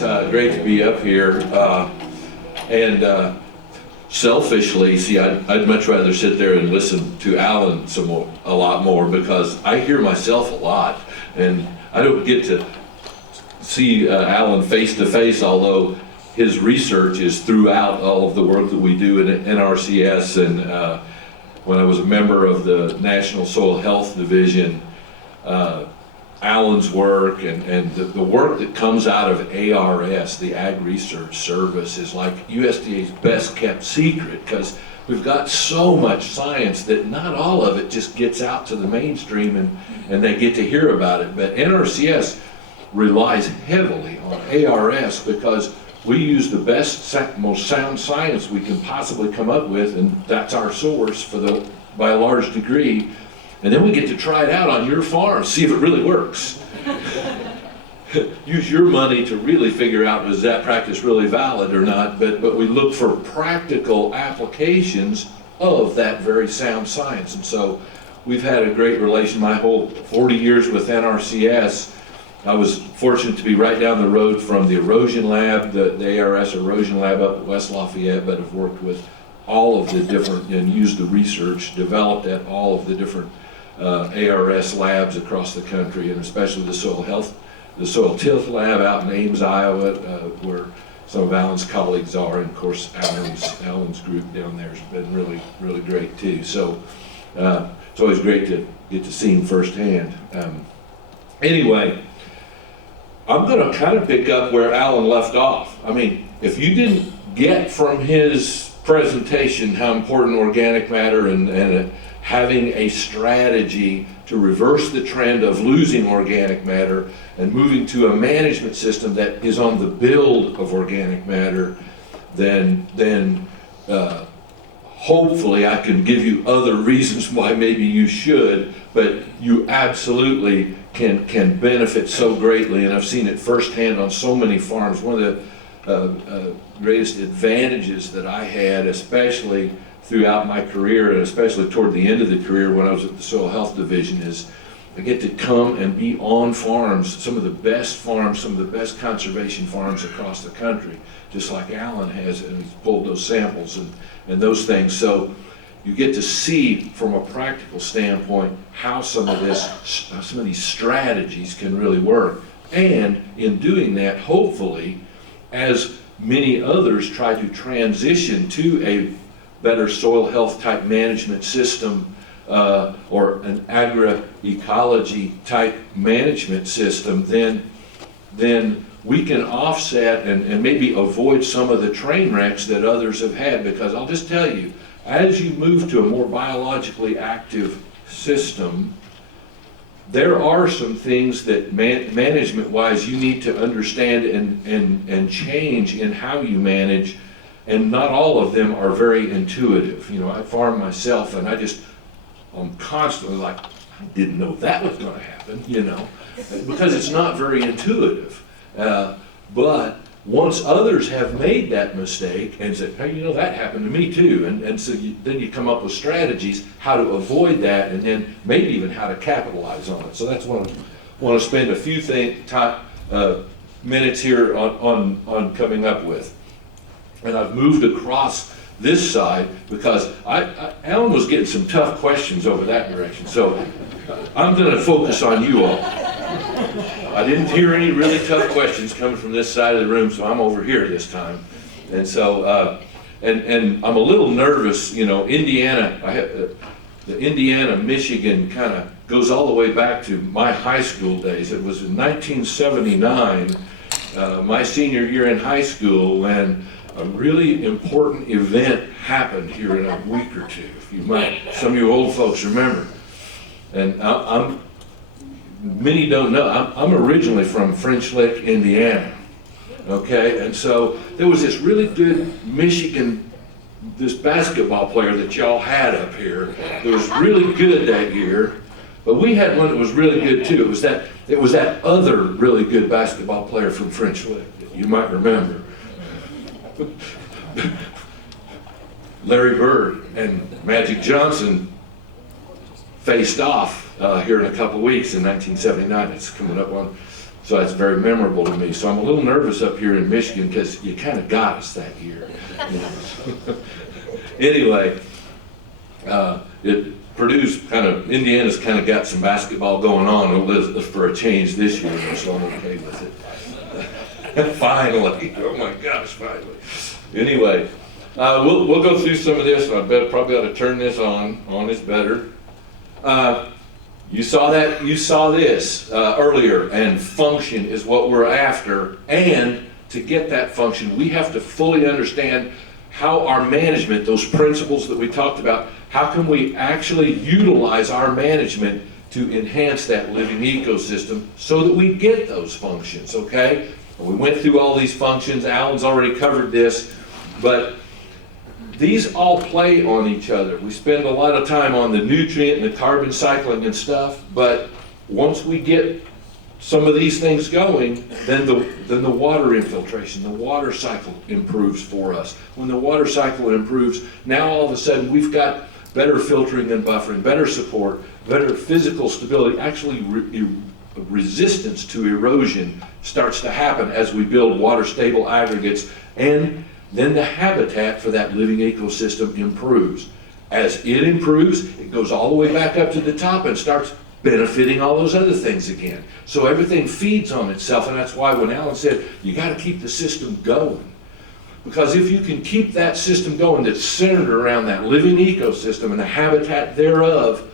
It's great to be up here. Selfishly, see, I'd much rather sit there and listen to Alan a lot more, because I hear myself a lot, and I don't get to see Alan face to face, although his research is throughout all of the work that we do in NRCS. And when I was a member of the National Soil Health Division, Alan's work and the work that comes out of ARS, the Ag Research Service, is like USDA's best kept secret, because we've got so much science that not all of it just gets out to the mainstream and they get to hear about it. But NRCS relies heavily on ARS because we use the best, most sound science we can possibly come up with, and that's our source by a large degree. And then we get to try it out on your farm, see if it really works. Use your money to really figure out, is that practice really valid or not? But we look for practical applications of that very sound science. And so we've had a great relation. My whole 40 years with NRCS, I was fortunate to be right down the road from the erosion lab, the ARS erosion lab up at West Lafayette, but have worked with all of the different, and used the research developed at all of the different ARS labs across the country, and especially the soil tilth lab out in Ames, Iowa, where some of Alan's colleagues are, and of course Alan's group down there has been really, really great too. So it's always great to get to see him firsthand. Anyway, I'm going to kind of pick up where Alan left off. I mean, if you didn't get from his presentation how important organic matter and having a strategy to reverse the trend of losing organic matter and moving to a management system that is on the build of organic matter, then hopefully I can give you other reasons why maybe you should, but you absolutely can benefit so greatly, and I've seen it firsthand on so many farms. One of the greatest advantages that I had, especially throughout my career, and especially toward the end of the career when I was at the Soil Health Division, is I get to come and be on farms, some of the best conservation farms across the country, just like Alan has, and he's pulled those samples and those things. So you get to see from a practical standpoint how some of these strategies can really work. And in doing that, hopefully, as many others try to transition to a better soil health type management system, or an agroecology type management system, then we can offset and maybe avoid some of the train wrecks that others have had. Because I'll just tell you, as you move to a more biologically active system, there are some things that management-wise you need to understand and change in how you manage, and not all of them are very intuitive. You know, I farm myself, and I'm constantly like, I didn't know that was going to happen, you know, because it's not very intuitive. But once others have made that mistake and said, hey, you know, that happened to me too, and so then you come up with strategies how to avoid that, and then maybe even how to capitalize on it. So that's what I want to spend a few minutes here on coming up with. And I've moved across this side because Alan was getting some tough questions over that direction. So I'm going to focus on you all. I didn't hear any really tough questions coming from this side of the room, so I'm over here this time. And so, and I'm a little nervous, you know, Indiana, the Indiana-Michigan kind of goes all the way back to my high school days. It was in 1979, my senior year in high school, when a really important event happened here in a week or two, if you might, some of you old folks remember. And many don't know, I'm originally from French Lick, Indiana, okay? And so there was this really good this basketball player that y'all had up here that was really good that year, but we had one that was really good too. It was that other really good basketball player from French Lick that you might remember. Larry Bird and Magic Johnson faced off here in a couple weeks in 1979. It's coming up on So that's very memorable to me. So I'm a little nervous up here in Michigan because you kind of got us that year. You know? Anyway, Purdue's Indiana's kind of got some basketball going on for a change this year, so I'm okay with it. Finally, oh my gosh, finally. Anyway, we'll go through some of this. I probably ought to turn this on. On is better. You saw this earlier, and function is what we're after. And to get that function, we have to fully understand how our management, those principles that we talked about, how can we actually utilize our management to enhance that living ecosystem so that we get those functions, okay? We went through all these functions. Alan's already covered this, but these all play on each other. We spend a lot of time on the nutrient and the carbon cycling and stuff, but once we get some of these things going, then the water infiltration, the water cycle improves for us. When the water cycle improves, now all of a sudden we've got better filtering and buffering, better support, better physical stability. Actually, resistance to erosion starts to happen as we build water-stable aggregates, and then the habitat for that living ecosystem improves. As it improves, it goes all the way back up to the top and starts benefiting all those other things again. So everything feeds on itself, and that's why when Alan said, you got to keep the system going. Because if you can keep that system going that's centered around that living ecosystem and the habitat thereof,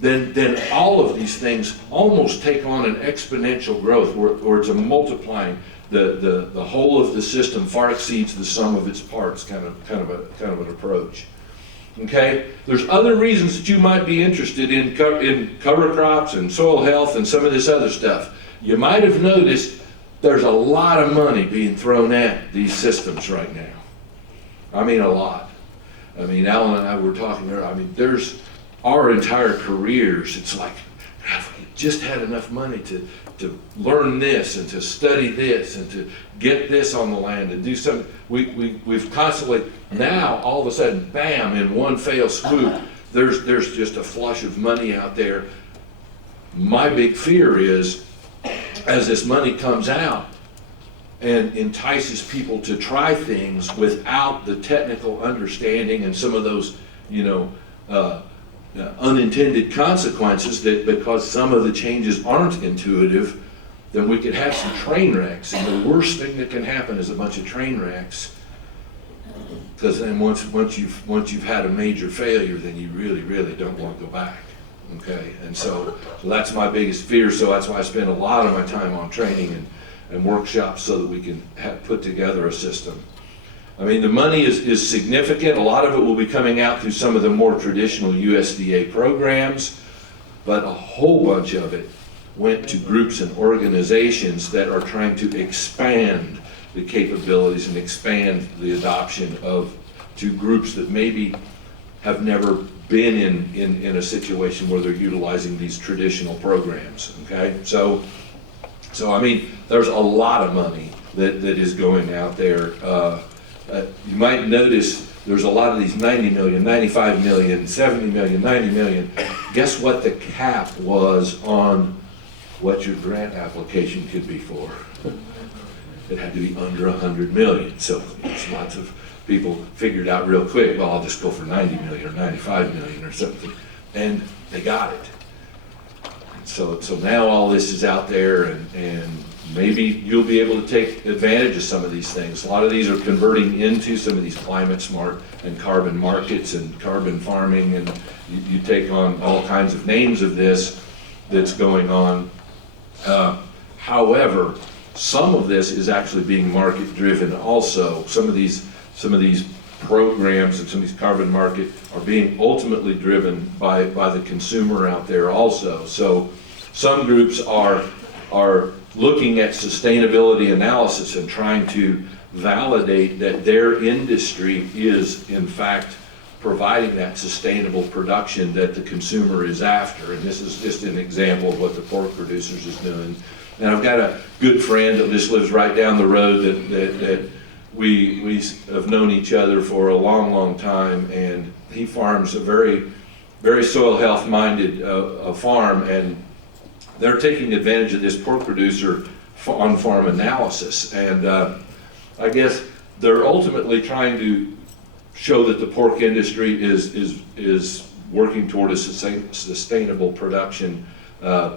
then all of these things almost take on an exponential growth where it's a multiplying. The whole of the system far exceeds the sum of its parts kind of an approach. Okay, there's other reasons that you might be interested in cover crops and soil health and some of this other stuff. You might have noticed there's a lot of money being thrown at these systems right now. I mean, a lot. I mean, Alan and I were talking there. I mean, there's our entire careers. It's like, if we just had enough money to learn this and to study this and to get this on the land and do something. We've constantly, now all of a sudden, bam, in one fell swoop, there's just a flush of money out there. My big fear is, as this money comes out and entices people to try things without the technical understanding and some of those, unintended consequences, that because some of the changes aren't intuitive, then we could have some train wrecks. And the worst thing that can happen is a bunch of train wrecks, because then once you've had a major failure, then you really don't want to go back. Okay, and so that's my biggest fear. So that's why I spend a lot of my time on training and workshops so that we can put together a system. I mean, the money is significant. A lot of it will be coming out through some of the more traditional USDA programs, but a whole bunch of it went to groups and organizations that are trying to expand the capabilities and expand the adoption to groups that maybe have never been in a situation where they're utilizing these traditional programs, okay? So I mean, there's a lot of money that is going out there. You might notice there's a lot of these 90 million, 95 million, 70 million, 90 million. Guess what the cap was on what your grant application could be for? It had to be under 100 million. So lots of people figured out real quick, well, I'll just go for 90 million or 95 million or something. And they got it. So now all this is out there, and maybe you'll be able to take advantage of some of these things. A lot of these are converting into some of these climate smart and carbon markets and carbon farming, and you take on all kinds of names of this that's going on. However, some of this is actually being market driven also. Some of these programs and some of these carbon market are being ultimately driven by the consumer out there also. So some groups are looking at sustainability analysis and trying to validate that their industry is in fact providing that sustainable production that the consumer is after. And this is just an example of what the pork producers is doing. And I've got a good friend that just lives right down the road that we have known each other for a long time, and he farms a very soil health minded farm, and they're taking advantage of this pork producer on-farm analysis. And I guess they're ultimately trying to show that the pork industry is working toward a sustainable production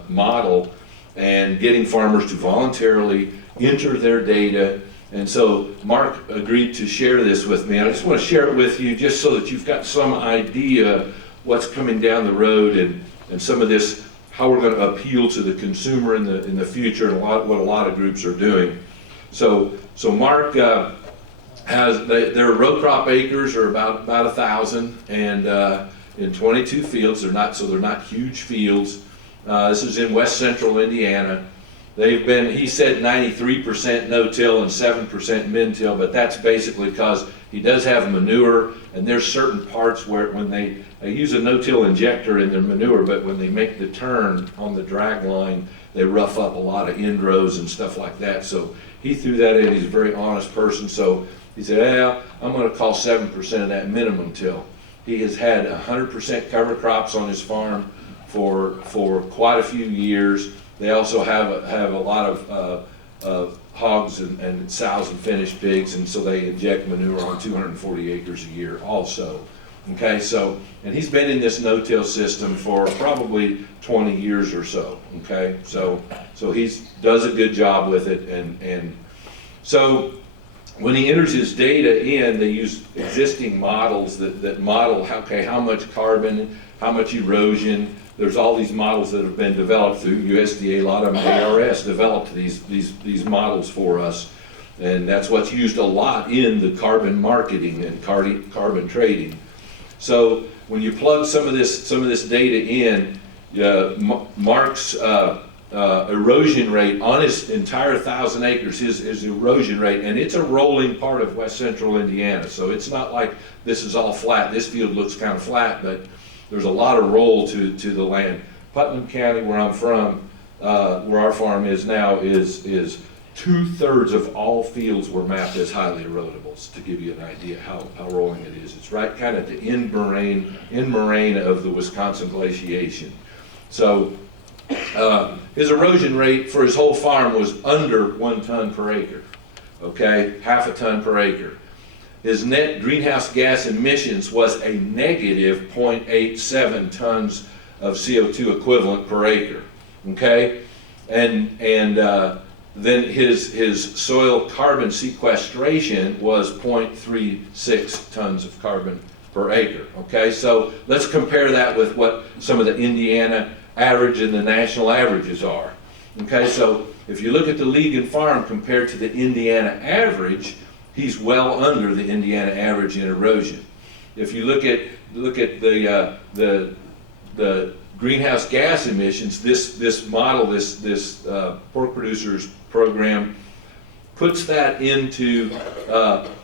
model, and getting farmers to voluntarily enter their data. And so Mark agreed to share this with me. I just want to share it with you just so that you've got some idea what's coming down the road, and some of this, how we're going to appeal to the consumer in the future, and what a lot of groups are doing. So Mark has, their row crop acres are about 1,000, and in 22 fields. They're not huge fields. This is in west central Indiana. They've been, he said, 93% no-till and 7% min-till, but that's basically because he does have manure, and there's certain parts where when they use a no-till injector in their manure, but when they make the turn on the drag line, they rough up a lot of end rows and stuff like that. So he threw that in. He's a very honest person. So he said, yeah, I'm going to call 7% of that minimum till. He has had 100% cover crops on his farm for quite a few years. They also have a lot of hogs and sows and finished pigs, and so they inject manure on 240 acres a year also. Okay, so, and he's been in this no-till system for probably 20 years or so. Okay, so he does a good job with it, and so when he enters his data in, they use existing models that model how much carbon, how much erosion. There's all these models that have been developed through USDA, a lot of them ARS developed these models for us, and that's what's used a lot in the carbon marketing and carbon trading. So when you plug some of this data in, Mark's erosion rate on his entire 1,000 acres, his erosion rate, and it's a rolling part of west central Indiana, so it's not like this is all flat. This field looks kind of flat, but there's a lot of roll to the land. Putnam County, where I'm from, where our farm is now, is 2/3 of all fields were mapped as highly erodables, to give you an idea how rolling it is. It's right kind of at the end moraine of the Wisconsin glaciation. So his erosion rate for his whole farm was under 1 ton per acre, okay, half a ton per acre. His net greenhouse gas emissions was a negative 0.87 tons of CO2 equivalent per acre, okay? And then his soil carbon sequestration was 0.36 tons of carbon per acre, okay? So let's compare that with what some of the Indiana average and the national averages are, okay? So if you look at the league and farm compared to the Indiana average, he's well under the Indiana average in erosion. If you look at the greenhouse gas emissions, this model, this pork producers program, puts that into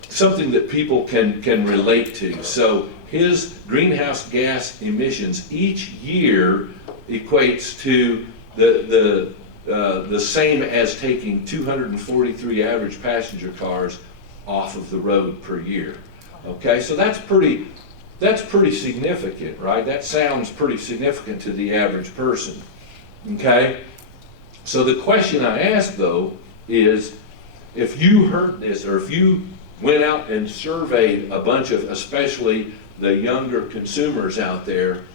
something that people can relate to. So his greenhouse gas emissions each year equates to the same as taking 243 average passenger cars off of the road per year. Okay, so that's pretty significant, right? That sounds pretty significant to the average person. Okay, so the question I ask though is, if you heard this, or if you went out and surveyed a bunch of, especially the younger consumers out there,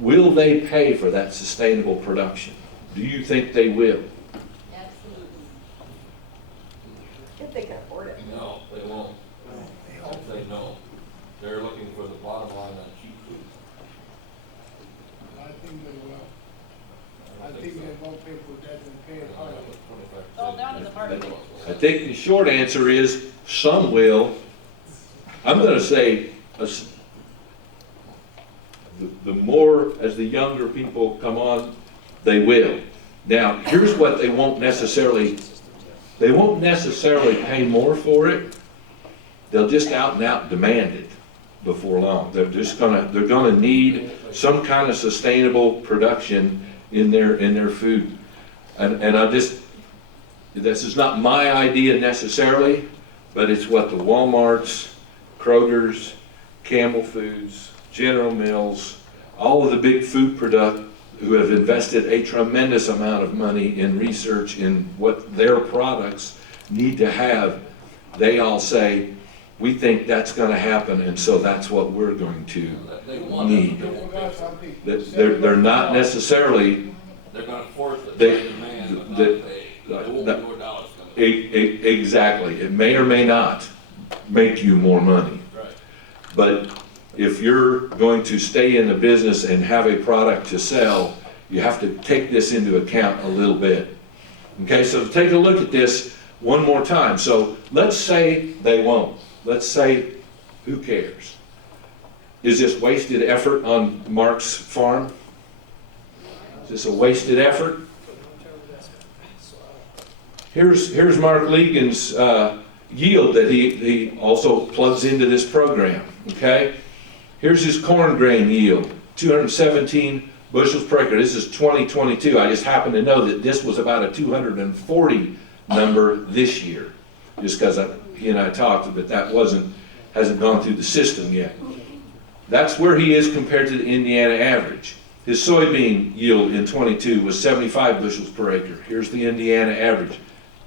will they pay for that sustainable production? Do you think they will? If they can afford it. No, they won't. I'd say no. They're looking for the bottom line on cheap food. I think they will. I think they won't pay for that and pay it higher. All down to the marketing. I think the short answer is some will. I'm going to say the more as the younger people come on, they will. Now, here's what they won't necessarily pay more for it. They'll just out and out demand it before long. They're gonna need some kind of sustainable production in their food. And this is not my idea necessarily, but it's what the Walmarts, Kroger's, Campbell Foods, General Mills, all of the big food who have invested a tremendous amount of money in research in what their products need to have, they all say, we think that's going to happen, and so that's what we're going to They want need. it, they won't fix it. They're not necessarily, They're gonna force it, They- by demand, but not the- pay. There won't be that- more dollars coming. exactly, it may or may not make you more money. Right. But if you're going to stay in the business and have a product to sell, you have to take this into account a little bit. Okay, so take a look at this one more time. So let's say they won't. Let's say, who cares? Is this wasted effort on Mark's farm? Is this a wasted effort? Here's Mark Legan's yield that he also plugs into this program, okay? Here's his corn grain yield, 217 bushels per acre. This is 2022. I just happen to know that this was about a 240 number this year, just because he and I talked, but that hasn't gone through the system yet. That's where he is compared to the Indiana average. His soybean yield in 22 was 75 bushels per acre. Here's the Indiana average.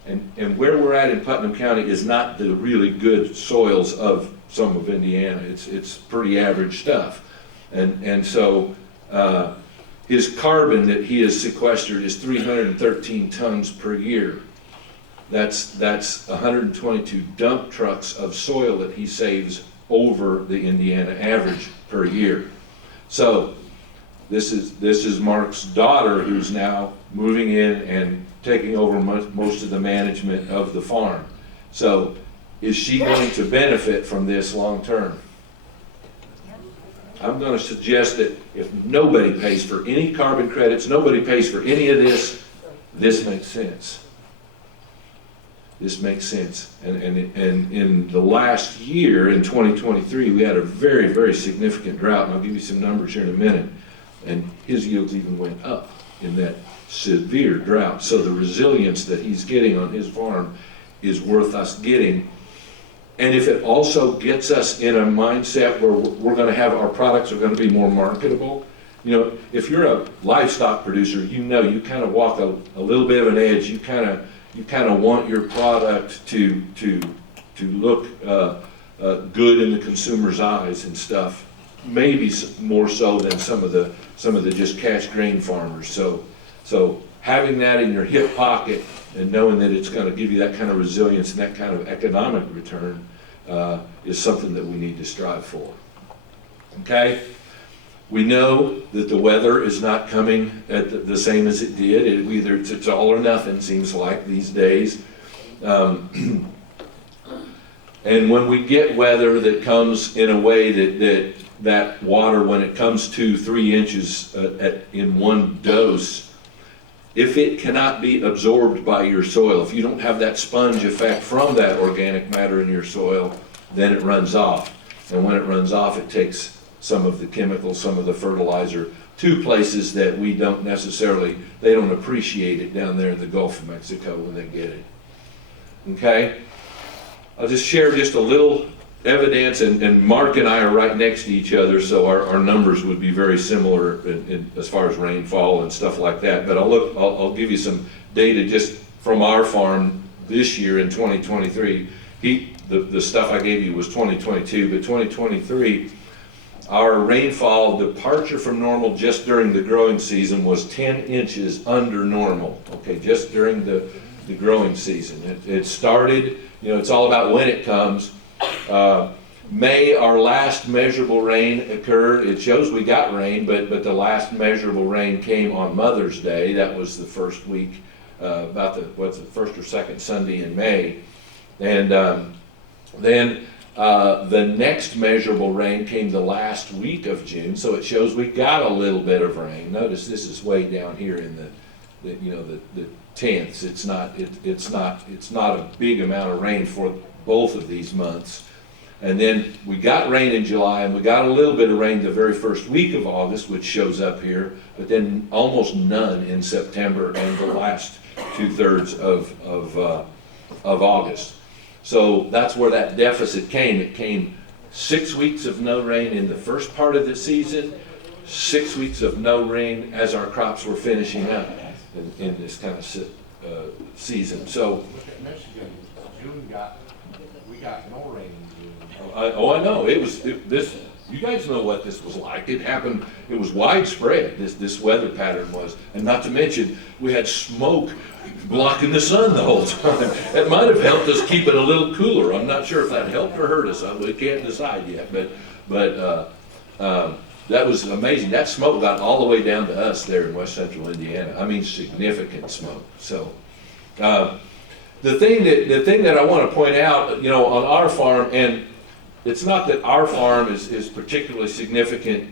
And where we're at in Putnam County is not the really good soils of some of Indiana. It's pretty average stuff. And so his carbon that he has sequestered is 313 tons per year. That's 122 dump trucks of soil that he saves over the Indiana average per year. So this is Mark's daughter who's now moving in and taking over most of the management of the farm. So is she going to benefit from this long term? I'm going to suggest that if nobody pays for any carbon credits, nobody pays for any of this, this makes sense. This makes sense. And in the last year, in 2023, we had a very, very significant drought. And I'll give you some numbers here in a minute. And his yields even went up in that severe drought. So the resilience that he's getting on his farm is worth us getting. And if it also gets us in a mindset where we're going to have our products are going to be more marketable, you know, if you're a livestock producer, you know you kind of walk a little bit of an edge. You kind of want your product to look good in the consumer's eyes and stuff. Maybe more so than some of the just cash grain farmers. So having that in your hip pocket and knowing that it's going to give you that kind of resilience and that kind of economic return is something that we need to strive for. Okay? We know that the weather is not coming at the same as it did. Either it's all or nothing, seems like these days. And when we get weather that comes in a way that water, when it comes to 3 inches in one dose, if it cannot be absorbed by your soil, if you don't have that sponge effect from that organic matter in your soil, then it runs off. And when it runs off, it takes some of the chemicals, some of the fertilizer to places that we don't necessarily, they don't appreciate it down there in the Gulf of Mexico when they get it. Okay? I'll just share just a little evidence, and Mark and I are right next to each other, so our numbers would be very similar as far as rainfall and stuff like that. But I'll give you some data just from our farm this year in 2023. The stuff I gave you was 2022, but 2023, our rainfall departure from normal just during the growing season was 10 inches under normal. Okay, just during the growing season. It started, you know, it's all about when it comes. May, our last measurable rain occurred. It shows we got rain, but the last measurable rain came on Mother's Day. That was the first week, about the first or second Sunday in May. And then the next measurable rain came the last week of June, so it shows we got a little bit of rain. Notice this is way down here in the tenths. It's not a big amount of rain for both of these months. And then we got rain in July, and we got a little bit of rain the very first week of August, which shows up here, but then almost none in September and the last 2/3 of August. So that's where that deficit came. It came 6 weeks of no rain in the first part of the season, 6 weeks of no rain as our crops were finishing up in this kind of season. So, Look at Michigan, we got no rain in June. I know, this, you guys know what this was like. It happened, it was widespread, this weather pattern was. And not to mention, we had smoke blocking the sun the whole time. It might have helped us keep it a little cooler. I'm not sure if that helped or hurt us. We can't decide yet, but that was amazing. That smoke got all the way down to us there in west central Indiana. I mean, significant smoke. So, the thing that I want to point out, you know, on our farm, and it's not that our farm is particularly significant.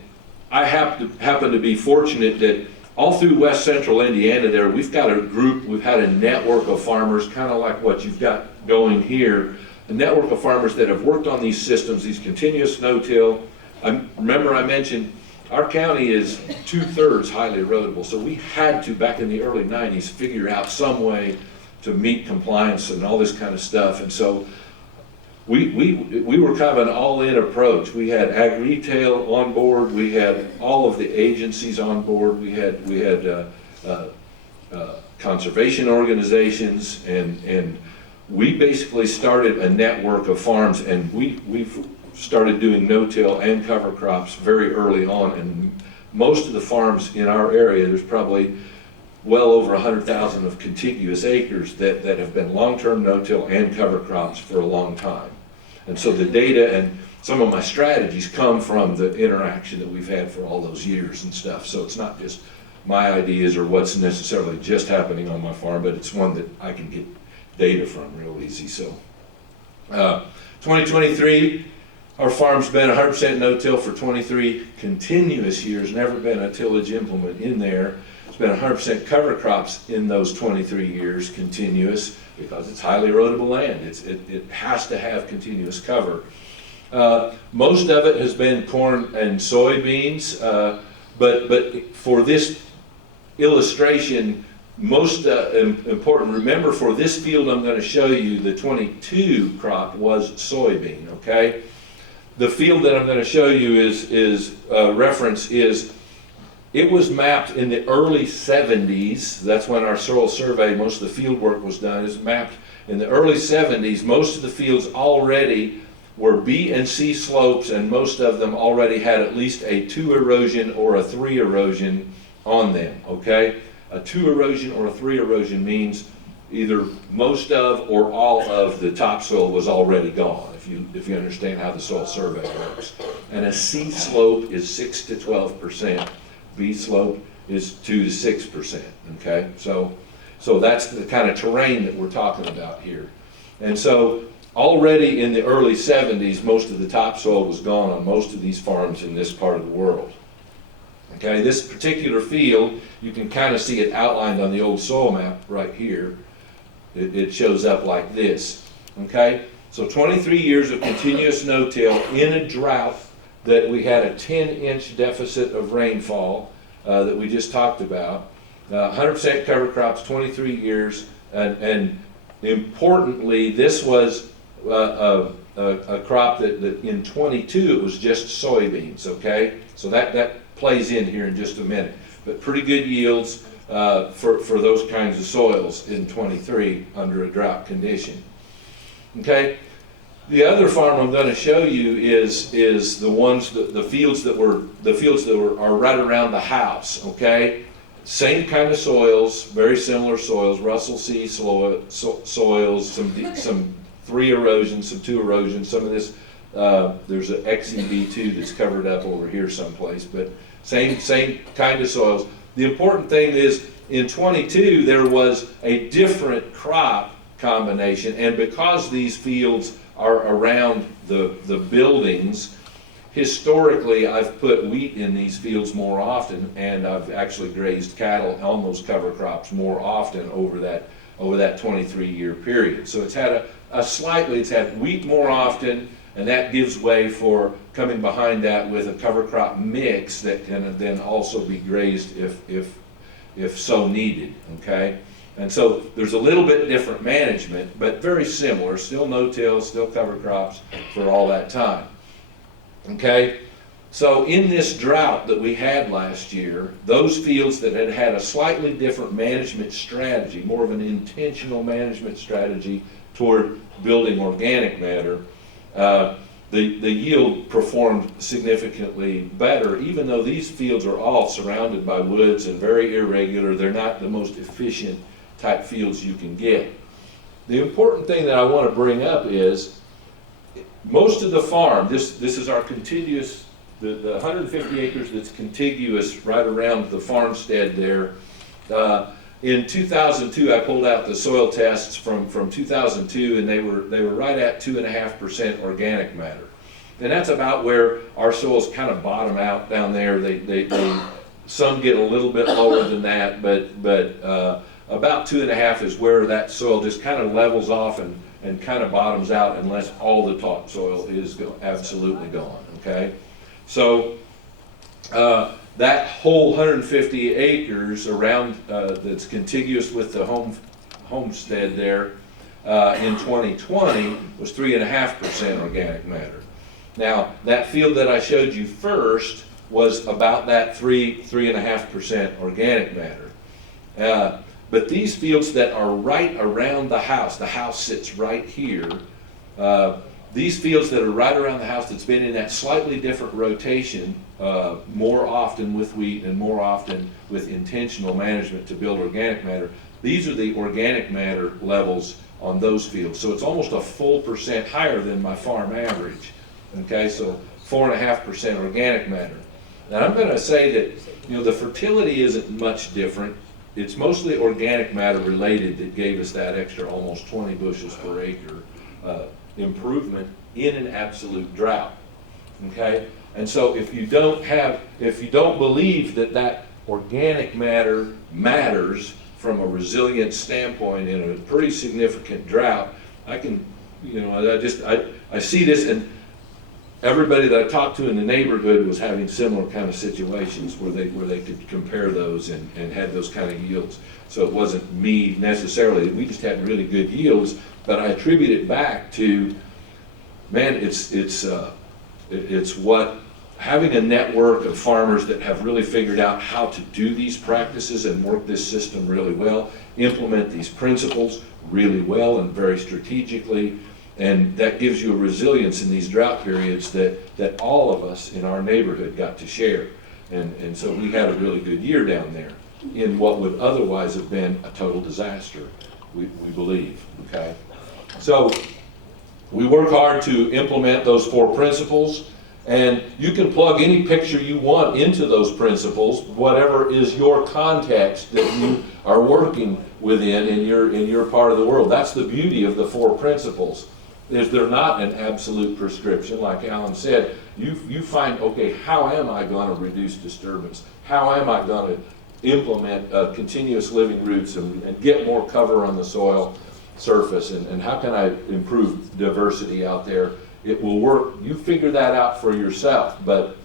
I happen to be fortunate that all through west central Indiana there, we've got a group, we've had a network of farmers, kind of like what you've got going here, a network of farmers that have worked on these systems, these continuous no-till. Remember I mentioned our county is 2/3 highly erodible, so we had to, back in the early 90s, figure out some way to meet compliance and all this kind of stuff. And so we were kind of an all-in approach. We had ag retail on board. We had all of the agencies on board. We had conservation organizations, and we basically started a network of farms. And we've started doing no-till and cover crops very early on. And most of the farms in our area, there's probably well over 100,000 of contiguous acres that have been long-term no-till and cover crops for a long time. And so the data and some of my strategies come from the interaction that we've had for all those years and stuff. So it's not just my ideas or what's necessarily just happening on my farm, but it's one that I can get data from real easy. So 2023, our farm's been 100% no-till for 23 continuous years, never been a tillage implement in there. It's been 100% cover crops in those 23 years continuous, because it's highly erodible land. It has to have continuous cover. Most of it has been corn and soybeans, but for this illustration, most important, remember for this field I'm going to show you, the 22 crop was soybean, okay? The field that I'm going to show you reference is, it was mapped in the early 70s. That's when our soil survey, most of the field work was done. It was mapped in the early 70s. Most of the fields already were B and C slopes, and most of them already had at least a 2 erosion or a 3 erosion on them, okay? A 2 erosion or a 3 erosion means either most of or all of the topsoil was already gone, if you understand how the soil survey works. And a C slope is 6 to 12%. B slope is 2 to 6%, okay? So that's the kind of terrain that we're talking about here. And so already in the early 70s, most of the topsoil was gone on most of these farms in this part of the world. Okay, this particular field, you can kind of see it outlined on the old soil map right here. It shows up like this, okay? So 23 years of continuous no-till in a drought that we had a 10-inch deficit of rainfall that we just talked about. 100% cover crops, 23 years, and importantly, this was a crop that in 22 it was just soybeans, okay? So that plays in here in just a minute. But pretty good yields for those kinds of soils in 23 under a drought condition. Okay? The other farm I'm going to show you is the fields that are right around the house. Okay, same kind of soils, very similar soils. Russell C soils, some 3 erosions, some 2 erosions. Some of this there's an XEB2 that's covered up over here someplace, but same kind of soils. The important thing is in 22 there was a different crop combination, and because these fields are around the buildings, historically I've put wheat in these fields more often, and I've actually grazed cattle on those cover crops more often over that 23-year period. So it's had it's had wheat more often, and that gives way for coming behind that with a cover crop mix that can then also be grazed if so needed, okay? And so there's a little bit different management, but very similar, still no-till, still cover crops for all that time. Okay, So in this drought that we had last year, those fields that had had a slightly different management strategy, more of an intentional management strategy toward building organic matter, the yield performed significantly better. Even though these fields are all surrounded by woods and very irregular, they're not the most efficient type fields you can get. The important thing that I want to bring up is most of the farm, this is our contiguous, the 150 acres that's contiguous right around the farmstead there. In 2002, I pulled out the soil tests from 2002, and they were right at 2.5% organic matter, and that's about where our soils kind of bottom out down there. They some get a little bit lower than that, but about 2.5 is where that soil just kind of levels off and kind of bottoms out, unless all the topsoil is absolutely gone. Okay, so. That whole 150 acres around that's contiguous with the homestead there in 2020 was 3.5% organic matter. Now, that field that I showed you first was about that 3.5% organic matter. But these fields that are right around the house sits right here. These fields that are right around the house that's been in that slightly different rotation, more often with wheat and more often with intentional management to build organic matter, these are the organic matter levels on those fields. So it's almost a full percent higher than my farm average. Okay, so 4.5% organic matter. Now I'm going to say that the fertility isn't much different. It's mostly organic matter related that gave us that extra almost 20 bushels per acre improvement in an absolute drought. Okay, and so if you don't believe that organic matter matters from a resilience standpoint in a pretty significant drought, I see this, and everybody that I talked to in the neighborhood was having similar kind of situations where they could compare those and had those kind of yields. So it wasn't me necessarily, we just had really good yields, but I attribute it back to, man, it's what having a network of farmers that have really figured out how to do these practices and work this system really well, implement these principles really well and very strategically, and that gives you a resilience in these drought periods that all of us in our neighborhood got to share. And so we had a really good year down there in what would otherwise have been a total disaster, we believe, okay? So we work hard to implement those 4 principles, and you can plug any picture you want into those principles, whatever is your context that you are working within in your part of the world. That's the beauty of the 4 principles, is they're not an absolute prescription. Like Alan said, you find, okay, how am I going to reduce disturbance? How am I going to implement continuous living roots and get more cover on the soil surface, and how can I improve diversity out there? It will work. You figure that out for yourself. But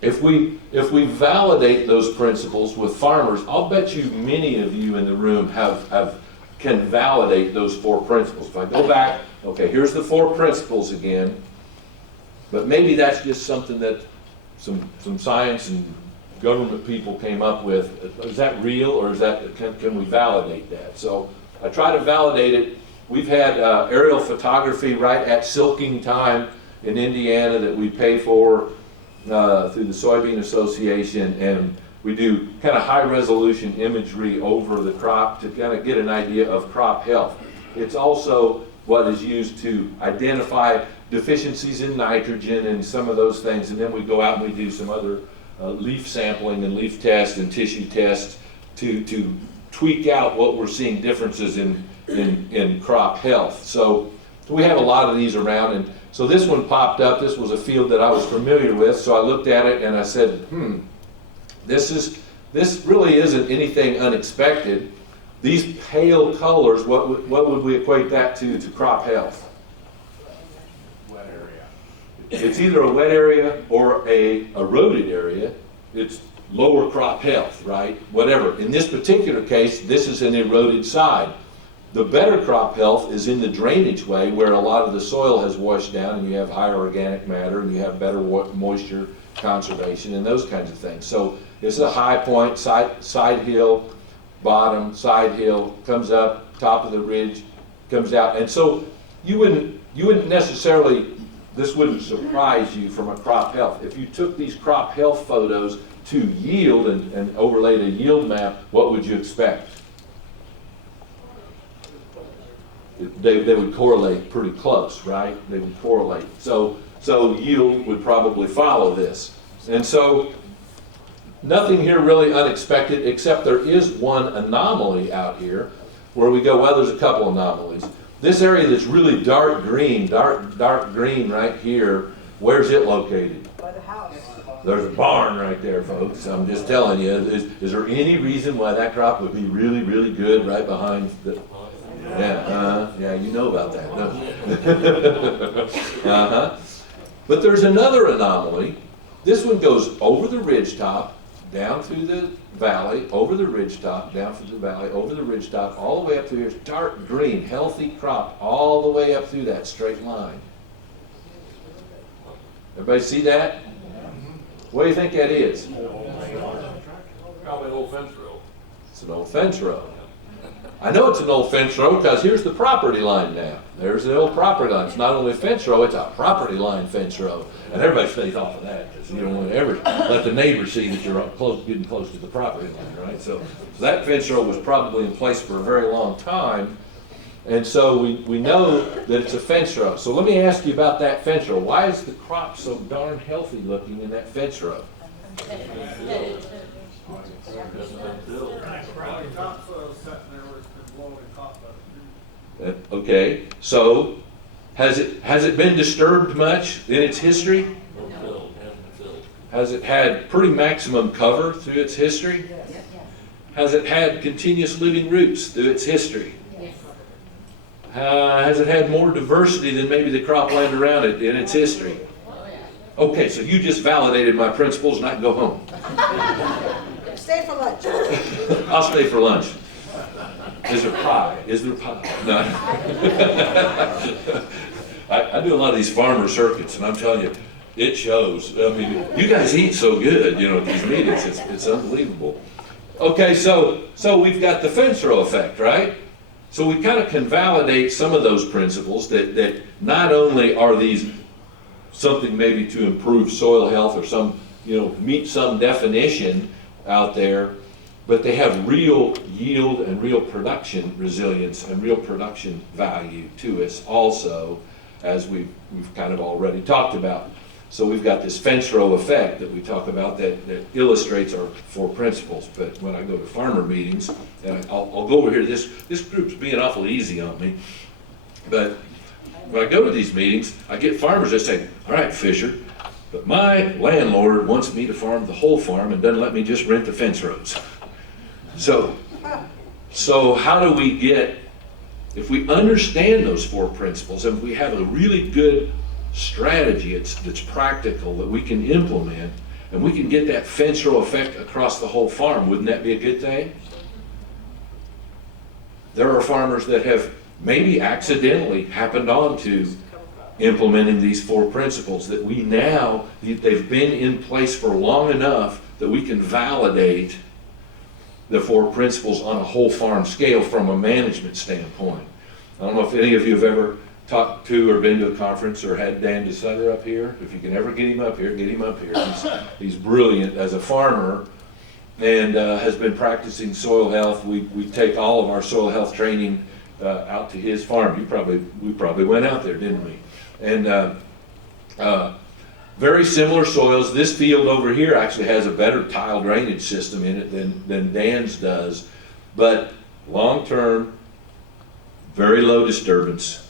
if we validate those principles with farmers, I'll bet you many of you in the room can validate those 4 principles. If I go back, okay, here's the 4 principles again, but maybe that's just something that some science and government people came up with. Is that real, or is that can we validate that? So I try to validate it. We've had aerial photography right at silking time in Indiana that we pay for through the Soybean Association, and we do kind of high resolution imagery over the crop to kind of get an idea of crop health. It's also what is used to identify deficiencies in nitrogen and some of those things, and then we go out and we do some other leaf sampling and leaf tests and tissue tests to tweak out what we're seeing differences in crop health. So we have a lot of these around, and so this one popped up. This was a field that I was familiar with, so I looked at it and I said, this really isn't anything unexpected. These pale colors, what would we equate that to crop health? Wet area. It's either a wet area or a eroded area. It's lower crop health, right? Whatever. In this particular case, this is an eroded side. The better crop health is in the drainage way, where a lot of the soil has washed down and you have higher organic matter and you have better moisture conservation and those kinds of things. So this is a high point, side hill, bottom, side hill, comes up, top of the ridge, comes out. And so you wouldn't necessarily, this wouldn't surprise you from a crop health. If you took these crop health photos to yield and overlaid a yield map, what would you expect? They would correlate pretty close, right? They would correlate. So yield would probably follow this. And so nothing here really unexpected, except there is one anomaly out here where we go, well, there's a couple anomalies. This area that's really dark green right here, where's it located? By the house. There's a barn right there, folks. I'm just telling you. Is there any reason why that crop would be really, really good right behind the... Yeah, you know about that, don't you? But there's another anomaly. This one goes over the ridge top, down through the valley, over the ridge top, down through the valley, over the ridge top, all the way up through here. It's dark green, healthy crop, all the way up through that straight line. Everybody see that? What do you think that is? Probably an old fence row. It's an old fence row. I know it's an old fence row because here's the property line now. There's the old property line. It's not only a fence row, it's a property line fence row. And everybody stays off of that because you don't want to ever let the neighbor see that you're getting close to the property line, right? So that fence row was probably in place for a very long time. And so we know that it's a fence row. So let me ask you about that fence row. Why is the crop so darn healthy looking in that fence row? Okay, so has it been disturbed much in its history? Has it had pretty maximum cover through its history? Has it had continuous living roots through its history? Has it had more diversity than maybe the cropland around it in its history? Okay, so you just validated my principles and I can go home. Stay for lunch. I'll stay for lunch. Is there pie? Is there pie? No. I do a lot of these farmer circuits, and I'm telling you, it shows. I mean, you guys eat so good, at these meetings. It's unbelievable. Okay, so we've got the fence row effect, right? So we kind of can validate some of those principles that not only are these something maybe to improve soil health or some, meet some definition out there, but they have real yield and real production resilience and real production value to us also, as we've kind of already talked about. So we've got this fence row effect that we talk about that illustrates our four principles. But when I go to farmer meetings, and I'll go over here, this group's being awful easy on me, but when I go to these meetings, I get farmers that say, all right, Fisher, but my landlord wants me to farm the whole farm and doesn't let me just rent the fence rows. So how do we get, if we understand those four principles, and if we have a really good strategy that's practical that we can implement, and we can get that fence row effect across the whole farm, wouldn't that be a good thing? There are farmers that have maybe accidentally happened on to implementing these four principles that we now, they've been in place for long enough that we can validate the four principles on a whole farm scale from a management standpoint. I don't know if any of you have ever talked to or been to a conference or had Dan DeSutter up here. If you can ever get him up here, get him up here. He's brilliant as a farmer and has been practicing soil health. We take all of our soil health training out to his farm. We probably went out there, didn't we? And very similar soils. This field over here actually has a better tile drainage system in it than Dan's does, but long-term, very low disturbance,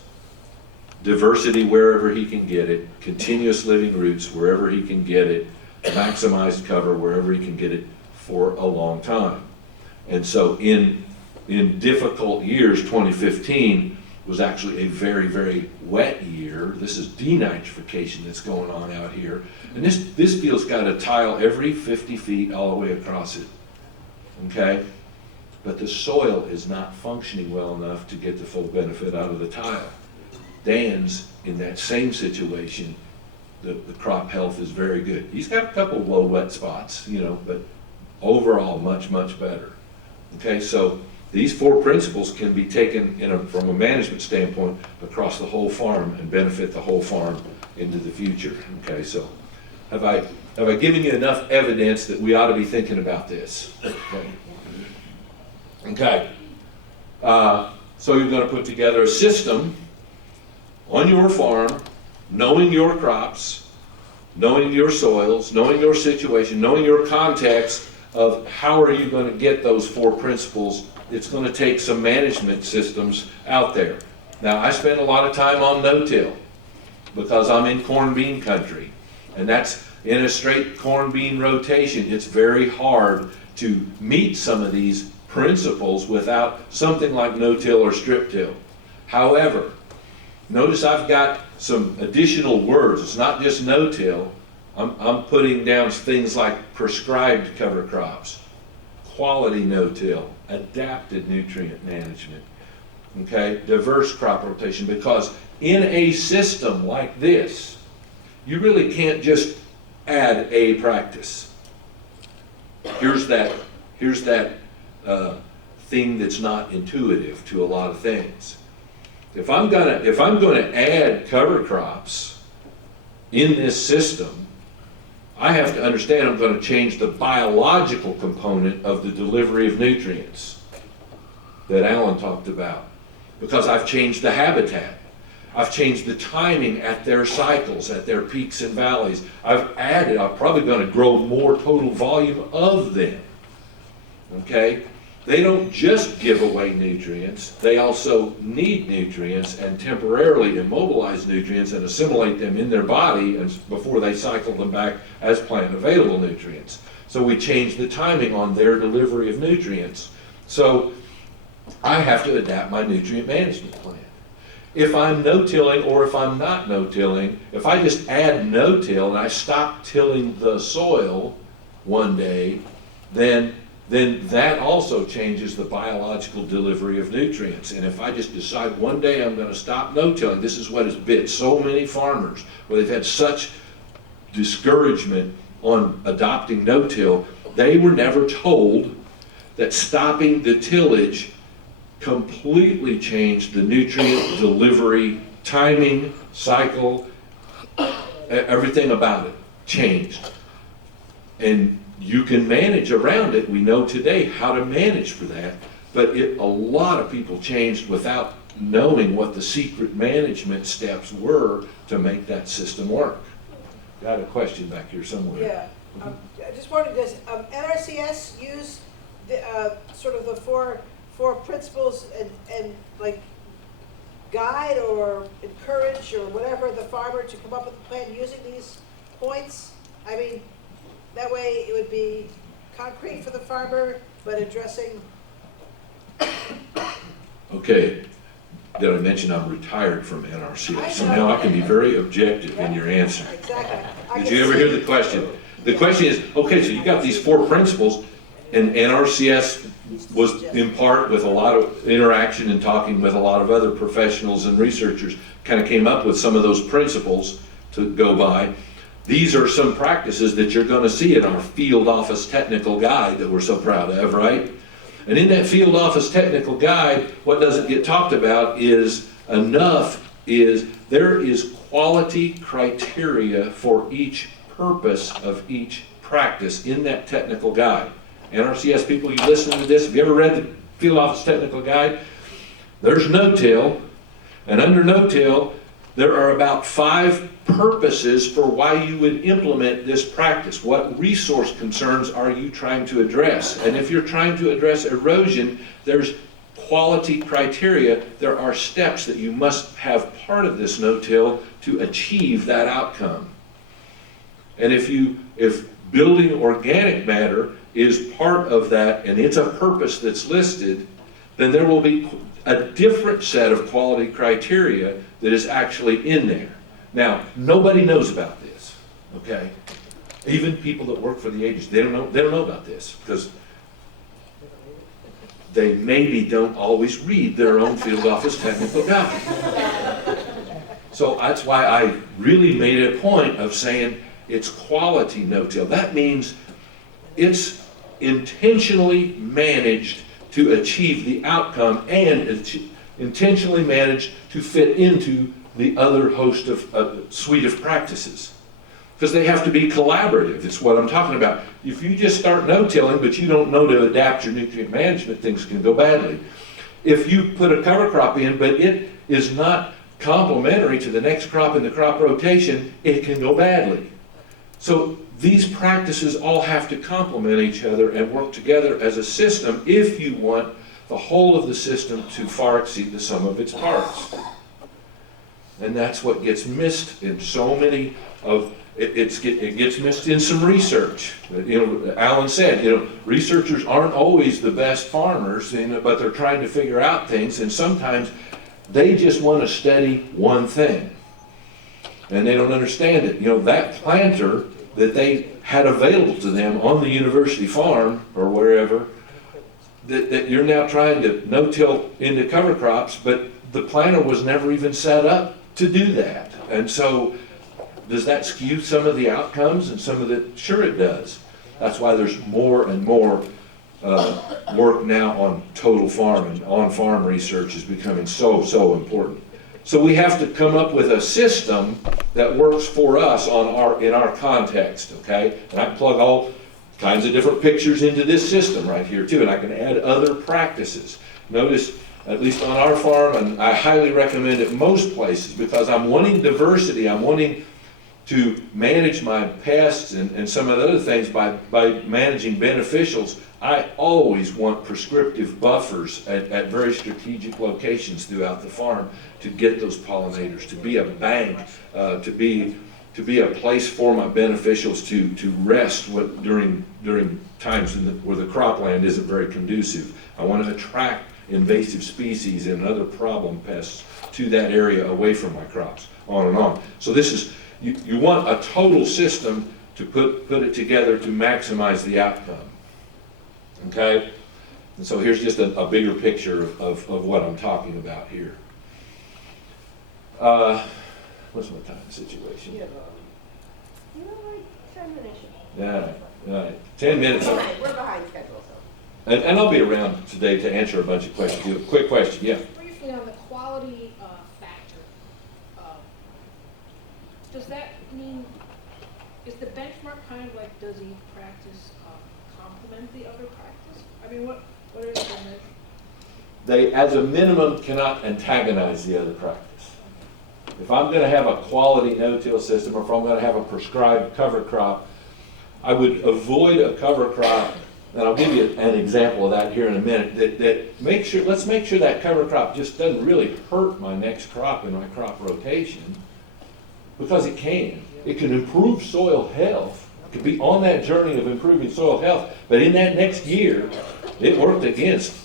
diversity wherever he can get it, continuous living roots wherever he can get it, maximized cover wherever he can get it for a long time. And so in difficult years, 2015 was actually a very, very wet year. This is denitrification that's going on out here. And this field's got a tile every 50 feet all the way across it, okay? but the soil is not functioning well enough to get the full benefit out of the tile. Dan's in that same situation. The crop health is very good. He's got a couple of low wet spots, you know, but overall much, much better. Okay, so these 4 principles can be taken from a management standpoint across the whole farm and benefit the whole farm into the future. Okay, so have I given you enough evidence that we ought to be thinking about this? Okay. So you're going to put together a system on your farm, knowing your crops, knowing your soils, knowing your situation, knowing your context of how are you going to get those 4 principles. It's going to take some management systems out there. Now, I spend a lot of time on no-till because I'm in corn bean country, and that's in a straight corn bean rotation. It's very hard to meet some of these principles without something like no-till or strip-till. However, notice I've got some additional words. It's not just no-till. I'm putting down things like prescribed cover crops, quality no-till, adapted nutrient management, okay, diverse crop rotation, because in a system like this, you really can't just add a practice. Here's that thing that's not intuitive to a lot of things. If I'm gonna add cover crops in this system, I have to understand I'm going to change the biological component of the delivery of nutrients that Alan talked about, because I've changed the habitat. I've changed the timing at their cycles, at their peaks and valleys. I'm probably going to grow more total volume of them. Okay? They don't just give away nutrients, they also need nutrients and temporarily immobilize nutrients and assimilate them in their body before they cycle them back as plant available nutrients. So we change the timing on their delivery of nutrients. So I have to adapt my nutrient management plan. If I'm no-tilling or if I'm not no-tilling, if I just add no-till and I stop tilling the soil one day, then that also changes the biological delivery of nutrients. And if I just decide one day I'm going to stop no-tilling, this is what has bit so many farmers, where they've had such discouragement on adopting no-till. They were never told that stopping the tillage completely changed the nutrient delivery, timing, cycle, everything about it changed. And you can manage around it. We know today how to manage for that, but a lot of people changed without knowing what the secret management steps were to make that system work. Got a question back here somewhere. Yeah, I just wondered, does NRCS use the, sort of the four principles and like guide or encourage or whatever the farmer to come up with a plan using these points? I mean, that way it would be concrete for the farmer, but addressing. Okay, did I mention I'm retired from NRCS? So now I can be very objective in your answer. Exactly. Did you ever hear the question? The question is, okay, so you got these 4 principles, and NRCS was in part with a lot of interaction and talking with a lot of other professionals and researchers, kind of came up with some of those principles to go by. These are some practices that you're going to see in our field office technical guide that we're so proud of, right? And in that field office technical guide, what doesn't get talked about is there is quality criteria for each purpose of each practice in that technical guide. NRCS people, you listen to this, have you ever read the field office technical guide? There's no-till, and under no-till, there are about 5 purposes for why you would implement this practice. What resource concerns are you trying to address? And if you're trying to address erosion, there's quality criteria. There are steps that you must have part of this no-till to achieve that outcome. And if building organic matter is part of that and it's a purpose that's listed, then there will be a different set of quality criteria that is actually in there. Now, nobody knows about this, okay? Even people that work for the agency, they don't know about this, because they maybe don't always read their own field office technical guide. So that's why I really made a point of saying it's quality no-till. That means it's intentionally managed to achieve the outcome and intentionally managed to fit into the other host of suite of practices. Because they have to be collaborative. It's what I'm talking about. If you just start no-tilling, but you don't know to adapt your nutrient management, things can go badly. If you put a cover crop in, but it is not complementary to the next crop in the crop rotation, it can go badly. So these practices all have to complement each other and work together as a system if you want the whole of the system to far exceed the sum of its parts. And that's what gets missed in so many of it gets missed in some research. Alan said, researchers aren't always the best farmers, but they're trying to figure out things, and sometimes they just want to study one thing, and they don't understand it. That planter that they had available to them on the university farm or wherever, that you're now trying to no-till into cover crops, but the planter was never even set up to do that. And so does that skew some of the outcomes and some of the, sure it does. That's why there's more and more work now on total farm, and on-farm research is becoming so important. So we have to come up with a system that works for us in our context, okay? And I can plug all kinds of different pictures into this system right here too, and I can add other practices. Notice, at least on our farm, and I highly recommend it most places, because I'm wanting diversity, I'm wanting to manage my pests and some of the other things by managing beneficials. I always want prescriptive buffers at very strategic locations throughout the farm to get those pollinators, to be a bank, to be a place for my beneficials to rest during times where the cropland isn't very conducive. I want to attract invasive species and other problem pests to that area away from my crops, on and on. So this is, you want a total system to put it together to maximize the outcome. Okay? And so here's just a bigger picture of what I'm talking about here. What's my time situation? Like 10 minutes. Yeah, right. 10 minutes. We're behind schedule, so. And I'll be around today to answer a bunch of questions. A quick question, yeah. Briefly on the quality factor, does that mean, is the benchmark kind of like, does each practice complement the other practice? I mean, what is the measure? They, as a minimum, cannot antagonize the other practice. If I'm going to have a quality no-till system, or if I'm going to have a prescribed cover crop, I would avoid a cover crop, and I'll give you an example of that here in a minute, let's make sure that cover crop just doesn't really hurt my next crop in my crop rotation, because it can. It can improve soil health. It can be on that journey of improving soil health, but in that next year, it worked against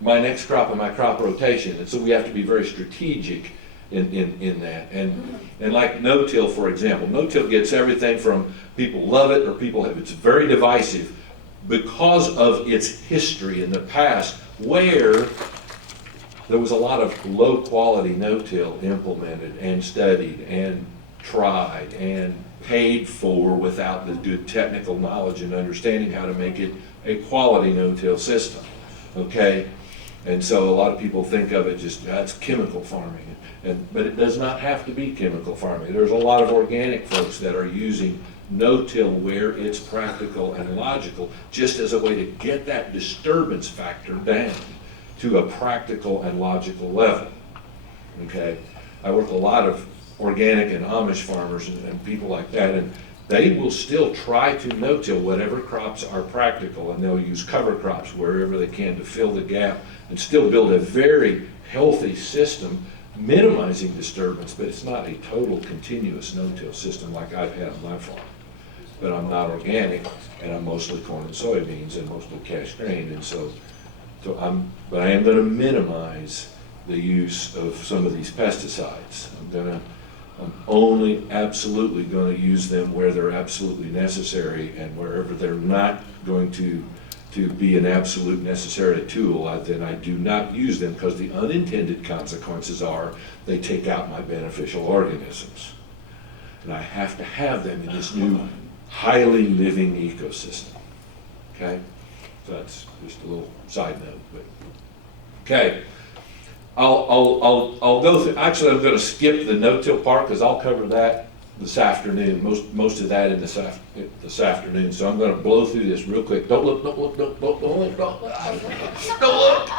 my next crop and my crop rotation, and so we have to be very strategic in that. And like no-till, for example, no-till gets everything from people love it or people have, it's very divisive because of its history in the past where there was a lot of low quality no-till implemented and studied and tried and paid for without the good technical knowledge and understanding how to make it a quality no-till system, okay? And so a lot of people think of it just, that's chemical farming. But it does not have to be chemical farming. There's a lot of organic folks that are using no-till where it's practical and logical, just as a way to get that disturbance factor down to a practical and logical level. Okay? I work with a lot of organic and Amish farmers and people like that, and they will still try to no-till whatever crops are practical, and they'll use cover crops wherever they can to fill the gap and still build a very healthy system, minimizing disturbance, but it's not a total continuous no-till system like I've had on my farm. But I'm not organic, and I'm mostly corn and soybeans and mostly cash grain, and but I am going to minimize the use of some of these pesticides. I'm only absolutely going to use them where they're absolutely necessary, and wherever they're not going to to be an absolute necessary tool, then I do not use them, because the unintended consequences are they take out my beneficial organisms. And I have to have them in this new highly living ecosystem. Okay? So that's just a little side note. But okay. I'll go through, actually I'm going to skip the no-till part, because I'll cover that this afternoon, most of that in this afternoon. So I'm going to blow through this real quick. Don't look, don't look, don't look, don't look, don't look.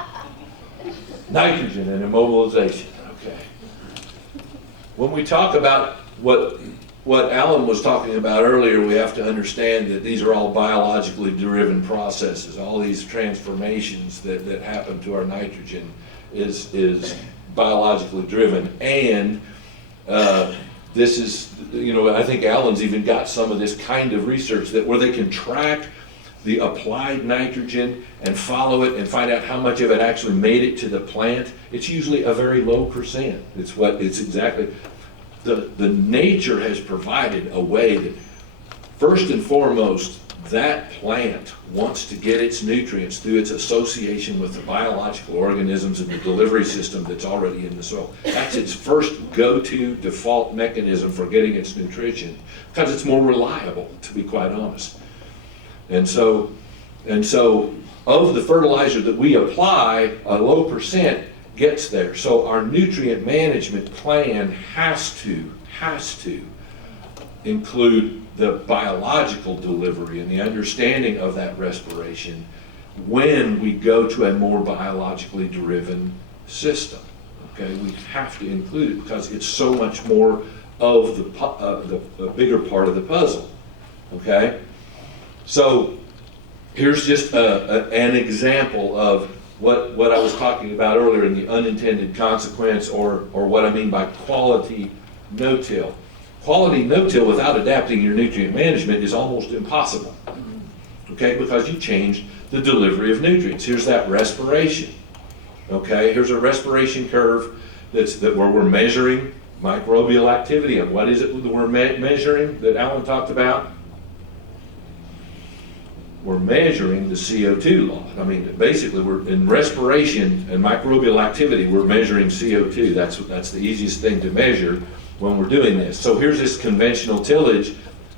Nitrogen and immobilization. Okay. When we talk about what Alan was talking about earlier, we have to understand that these are all biologically driven processes. All these transformations that happen to our nitrogen is biologically driven. And this is, I think Alan's even got some of this kind of research where they can track the applied nitrogen and follow it and find out how much of it actually made it to the plant. It's usually a very low percent. It's exactly, the nature has provided a way that, first and foremost, that plant wants to get its nutrients through its association with the biological organisms and the delivery system that's already in the soil. That's its first go-to default mechanism for getting its nutrition, because it's more reliable, to be quite honest. And so of the fertilizer that we apply, a low percent gets there. So our nutrient management plan has to include the biological delivery and the understanding of that respiration when we go to a more biologically driven system. Okay, we have to include it because it's so much more of the bigger part of the puzzle. Okay, so here's just an example of what I was talking about earlier in the unintended consequence, or what I mean by quality no-till. Quality no-till without adapting your nutrient management is almost impossible, okay, because you changed the delivery of nutrients. Here's that respiration, okay? Here's a respiration curve where we're measuring microbial activity. And what is it that we're measuring that Alan talked about? We're measuring the CO2 loss. I mean, basically, we're in respiration and microbial activity, we're measuring CO2. That's the easiest thing to measure when we're doing this. So here's this conventional tillage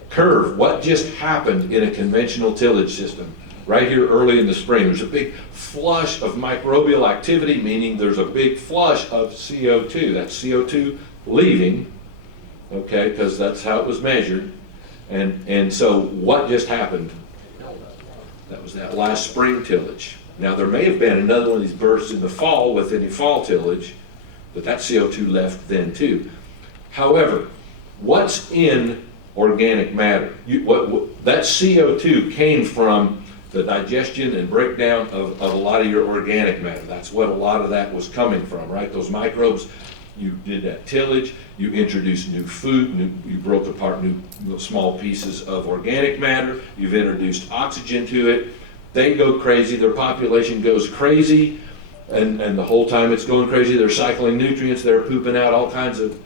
curve. What just happened in a conventional tillage system? Right here early in the spring, there's a big flush of microbial activity, meaning there's a big flush of CO2. That's CO2 leaving, okay, because that's how it was measured. And so what just happened? That was that last spring tillage. Now there may have been another one of these bursts in the fall with any fall tillage, but that CO2 left then too. However, what's in organic matter? That CO2 came from the digestion and breakdown of a lot of your organic matter. That's what a lot of that was coming from, right? Those microbes, you did that tillage, you introduced new food, you broke apart new small pieces of organic matter, you've introduced oxygen to it, they go crazy, their population goes crazy, and the whole time it's going crazy, they're cycling nutrients, they're pooping out all kinds of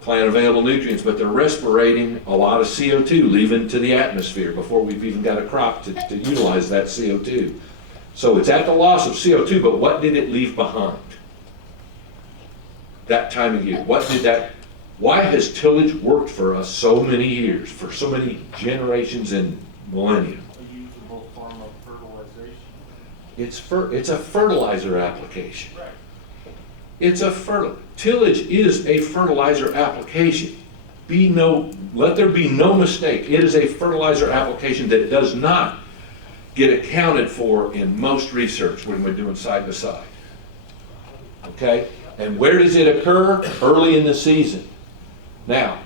plant available nutrients, but they're respirating a lot of CO2 leaving to the atmosphere before we've even got a crop to utilize that CO2. So it's at the loss of CO2, but what did it leave behind? That time of year. Why has tillage worked for us so many years, for so many generations and millennia? A usable form of fertilization. It's a fertilizer application. Right. Tillage is a fertilizer application. Let there be no mistake. It is a fertilizer application that does not get accounted for in most research when we're doing side by side. Okay? And where does it occur? Early in the season. Now,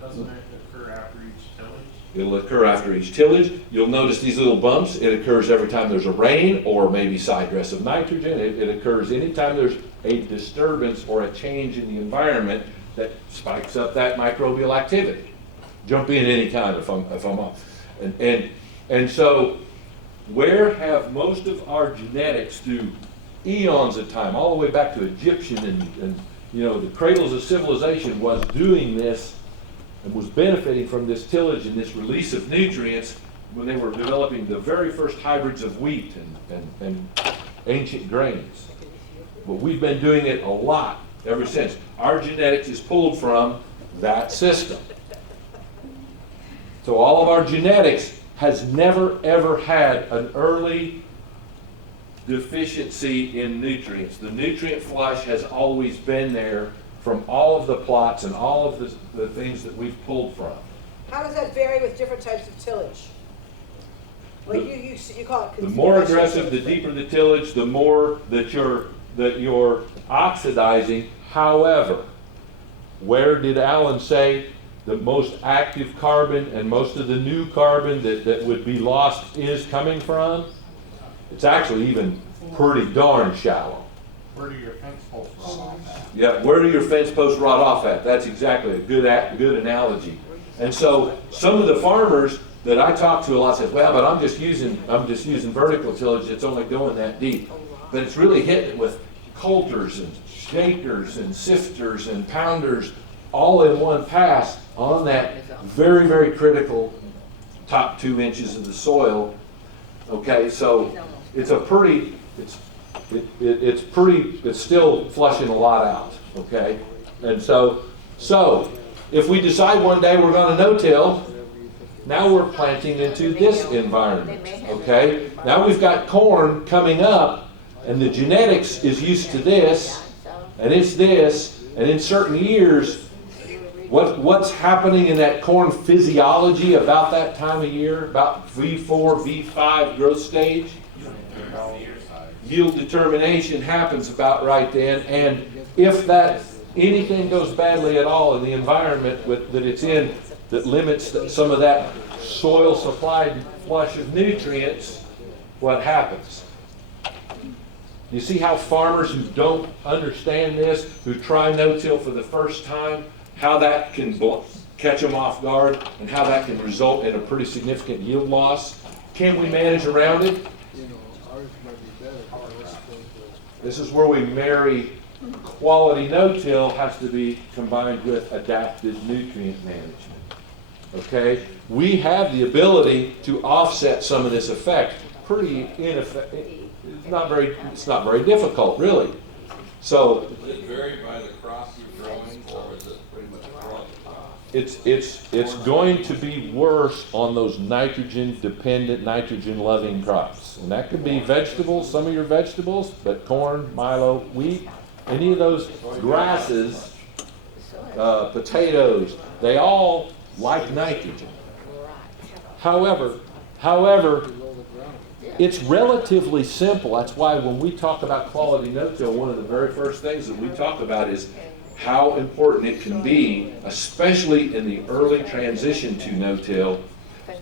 Doesn't it occur after each tillage? it'll occur after each tillage. You'll notice these little bumps. It occurs every time there's a rain or maybe side dress of nitrogen. It occurs anytime there's a disturbance or a change in the environment that spikes up that microbial activity. Jump in any time if I'm off. And so where have most of our genetics through eons of time, all the way back to Egyptian and the cradles of civilization was doing this and was benefiting from this tillage and this release of nutrients? when they were developing the very first hybrids of wheat and ancient grains. But we've been doing it a lot ever since. Our genetics is pulled from that system. So all of our genetics has never ever had an early deficiency in nutrients. The nutrient flush has always been there from all of the plots and all of the things that we've pulled from. How does that vary with different types of tillage? Like you call it. The more aggressive, the deeper the tillage, the more that you're oxidizing. However, where did Alan say the most active carbon and most of the new carbon that would be lost is coming from? It's actually even pretty darn shallow. Where do your fence posts run off at? Yeah, where do your fence posts rot off at? That's exactly a good analogy. And so some of the farmers that I talk to a lot says, well, but I'm just using vertical tillage. It's only going that deep. But it's really hitting with coulters and shakers and sifters and pounders all in one pass on that very, very critical top 2 inches of the soil. Okay, so it's it's still flushing a lot out. Okay, and so if we decide one day we're going to no-till, now we're planting into this environment. Okay, now we've got corn coming up, and the genetics is used to this, and it's this, and in certain years, what's happening in that corn physiology about that time of year, about V4, V5 growth stage? Yield determination happens about right then, and if anything goes badly at all in the environment that it's in that limits some of that soil supplied flush of nutrients, what happens? You see how farmers who don't understand this, who try no-till for the first time, how that can catch them off guard and how that can result in a pretty significant yield loss? Can we manage around it? This is where we marry quality no-till has to be combined with adaptive nutrient management. Okay? We have the ability to offset some of this effect. It's not very difficult, really. So Does it vary by the crop you're growing, or is it pretty much across the top? it's going to be worse on those nitrogen-dependent, nitrogen-loving crops. And that could be vegetables, some of your vegetables, but corn, milo, wheat, any of those grasses, potatoes, they all like nitrogen. However, it's relatively simple. That's why when we talk about quality no-till, one of the very first things that we talk about is how important it can be, especially in the early transition to no-till.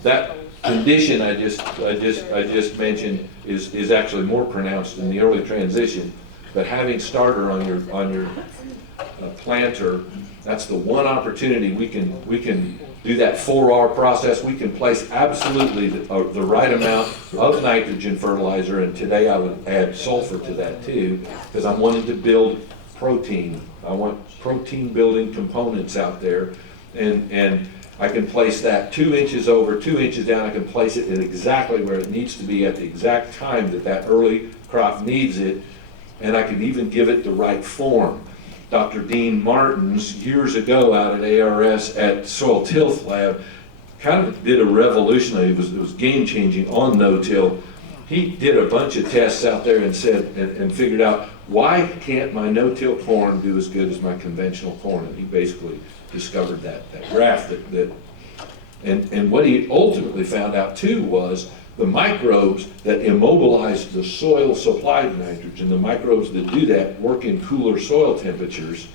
That condition I just mentioned is actually more pronounced in the early transition. But having starter on your planter, that's the one opportunity we can do that 4R process. We can place absolutely the right amount of nitrogen fertilizer, and today I would add sulfur to that too, because I'm wanting to build protein. I want protein building components out there, and I can place that 2 inches over, 2 inches down. I can place it at exactly where it needs to be at the exact time that early crop needs it, and I can even give it the right form. Dr. Dean Martins, years ago out at ARS at Soil Tilth Lab, kind of did a revolutionary, it was game-changing on no-till. He did a bunch of tests out there and said, and figured out, why can't my no-till corn do as good as my conventional corn? And he basically discovered that graph and what he ultimately found out too was the microbes that immobilize the soil supplied nitrogen, the microbes that do that work in cooler soil temperatures,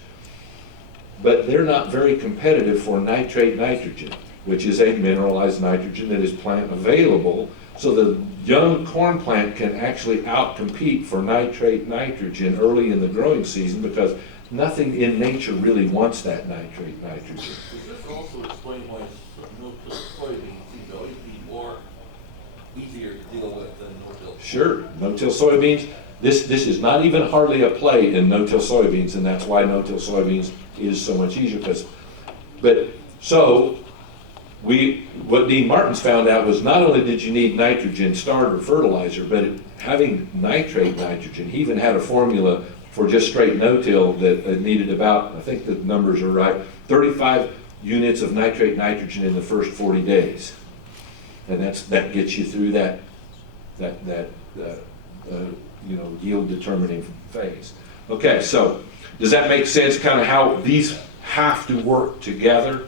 but they're not very competitive for nitrate nitrogen, which is a mineralized nitrogen that is plant available. So the young corn plant can actually outcompete for nitrate nitrogen early in the growing season because nothing in nature really wants that nitrate nitrogen. Does this also explain why no-till soybeans seem to always be more easier to deal with than no-till? Sure, no-till soybeans, this is not even hardly a play in no-till soybeans, and that's why no-till soybeans is so much easier. So what Dean Martins found out was not only did you need nitrogen starter fertilizer, but having nitrate nitrogen, he even had a formula for just straight no-till that it needed about, I think the numbers are right, 35 units of nitrate nitrogen in the first 40 days. And that gets you through that yield determining phase. Okay, so does that make sense, kind of how these have to work together?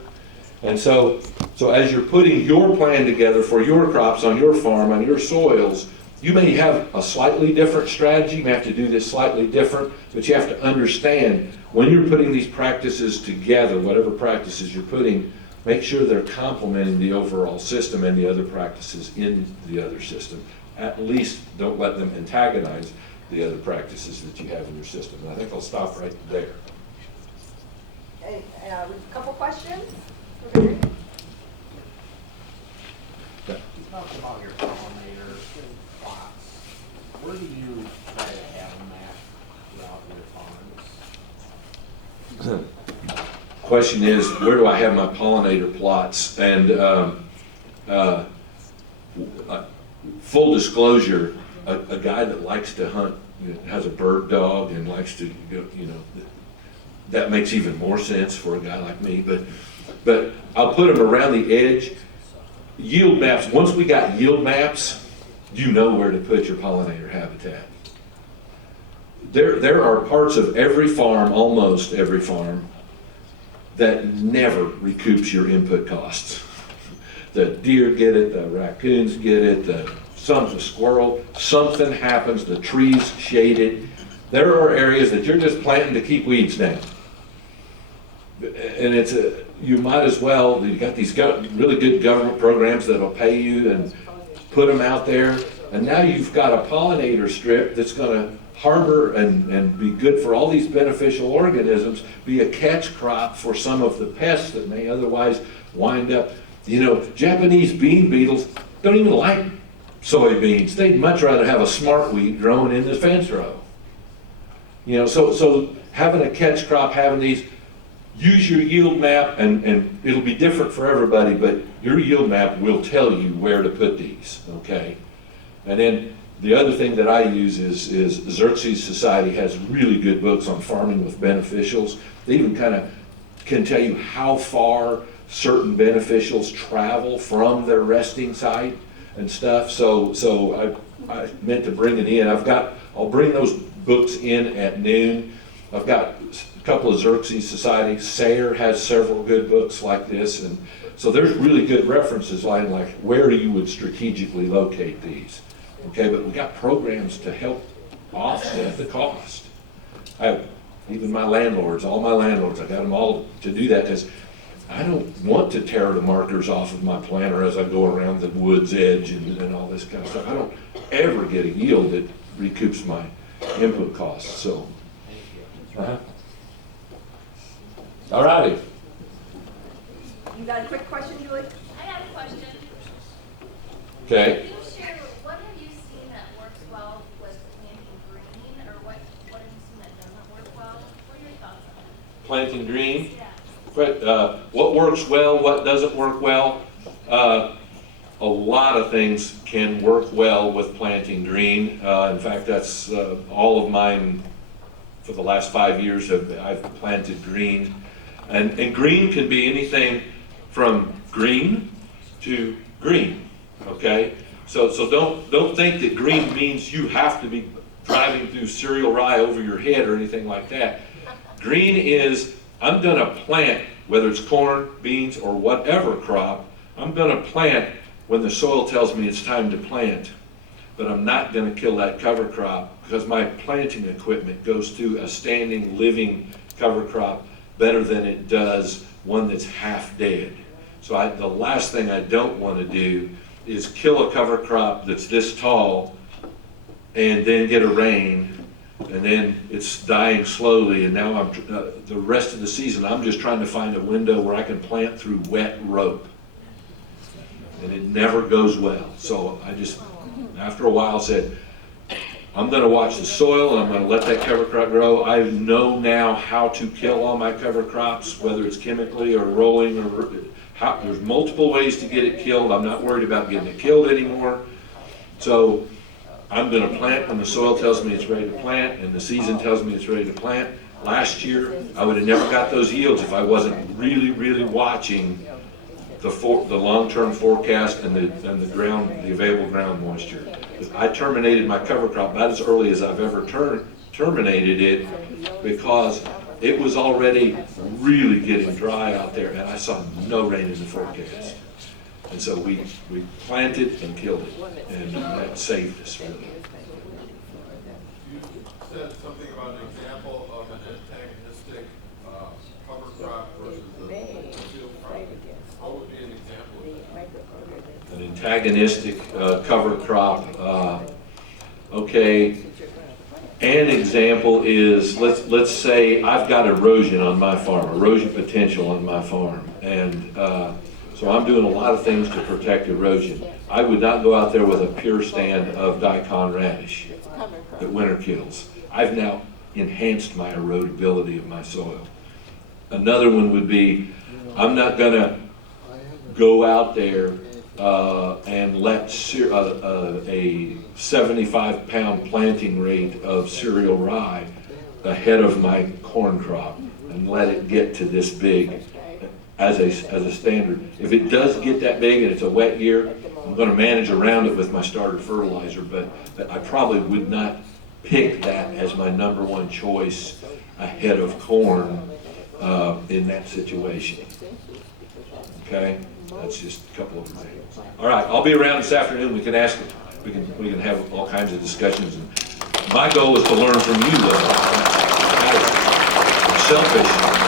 And so as you're putting your plan together for your crops on your farm, on your soils, you may have a slightly different strategy, you may have to do this slightly different, but you have to understand when you're putting these practices together, whatever practices you're putting, make sure they're complementing the overall system and the other practices in the other system. At least don't let them antagonize the other practices that you have in your system. And I think I'll stop right there. Okay, a couple questions? Okay. You talked about your pollinator plots. Where do you try to have them at throughout your farms? Question is, where do I have my pollinator plots? And full disclosure, a guy that likes to hunt, has a bird dog and likes to, that makes even more sense for a guy like me. But I'll put them around the edge. Yield maps, once we got yield maps, you know where to put your pollinator habitat. There are parts of every farm, almost every farm, that never recoups your input costs. The deer get it, the raccoons get it, the squirrel, something happens, the trees shade it. There are areas that you're just planting to keep weeds down. And you might as well, you've got these really good government programs that'll pay you and put them out there. And now you've got a pollinator strip that's going to harbor and be good for all these beneficial organisms, be a catch crop for some of the pests that may otherwise wind up. Japanese bean beetles don't even like soybeans. They'd much rather have a smartweed growing in the fence row. So having a catch crop, having these, use your yield map, and it'll be different for everybody, but your yield map will tell you where to put these, okay? And then the other thing that I use is Xerxes Society has really good books on farming with beneficials. They even kind of can tell you how far certain beneficials travel from their resting site and stuff. So I meant to bring it in. I'll bring those books in at noon. I've got a couple of Xerxes Society. Sayre has several good books like this, and so there's really good references like where you would strategically locate these. Okay, but we got programs to help offset the cost. Even my landlords, all my landlords, I got them all to do that because I don't want to tear the markers off of my planter as I go around the wood's edge and all this kind of stuff. I don't ever get a yield that recoups my input costs. So, all righty. You got a quick question, Julie? I got a question. Okay. Can you share, what have you seen that works well with planting green, or what have you seen that doesn't work well? What are your thoughts on it? Planting green. Yeah. But what works well, what doesn't work well? A lot of things can work well with planting green. In fact, that's all of mine for the last 5 years I've planted green. And green can be anything from green to green, okay? So don't think that green means you have to be driving through cereal rye over your head or anything like that. Green is, I'm gonna plant, whether it's corn, beans, or whatever crop, I'm gonna plant when the soil tells me it's time to plant. But I'm not gonna kill that cover crop because my planting equipment goes to a standing, living cover crop better than it does one that's half dead. So the last thing I don't want to do is kill a cover crop that's this tall and then get a rain and then it's dying slowly, and now the rest of the season I'm just trying to find a window where I can plant through wet rope, and it never goes well. So I just, after a while, said, I'm going to watch the soil and I'm going to let that cover crop grow. I know now how to kill all my cover crops, whether it's chemically or rolling or There's multiple ways to get it killed. I'm not worried about getting it killed anymore. So I'm gonna plant when the soil tells me it's ready to plant and the season tells me it's ready to plant. Last year, I would have never got those yields if I wasn't really, really watching the long-term forecast and the available ground moisture. I terminated my cover crop about as early as I've ever terminated it because it was already really getting dry out there and I saw no rain in the forecast. And so we planted and killed it, and that saved us really. You said something about an example of an antagonistic cover crop versus a field crop. What would be an example of that? An antagonistic cover crop. Okay, an example is, let's say I've got erosion on my farm, erosion potential on my farm, and so I'm doing a lot of things to protect erosion. I would not go out there with a pure stand of daikon radish that winter kills. I've now enhanced my erodibility of my soil. Another one would be, I'm not gonna go out there and let a 75-pound planting rate of cereal rye ahead of my corn crop and let it get to this big as a standard. If it does get that big and it's a wet year, I'm going to manage around it with my starter fertilizer, but I probably would not pick that as my number one choice ahead of corn in that situation. Okay, that's just a couple of examples. All right, I'll be around this afternoon. We can ask, we can have all kinds of discussions. And my goal is to learn from you, though. I'm selfish.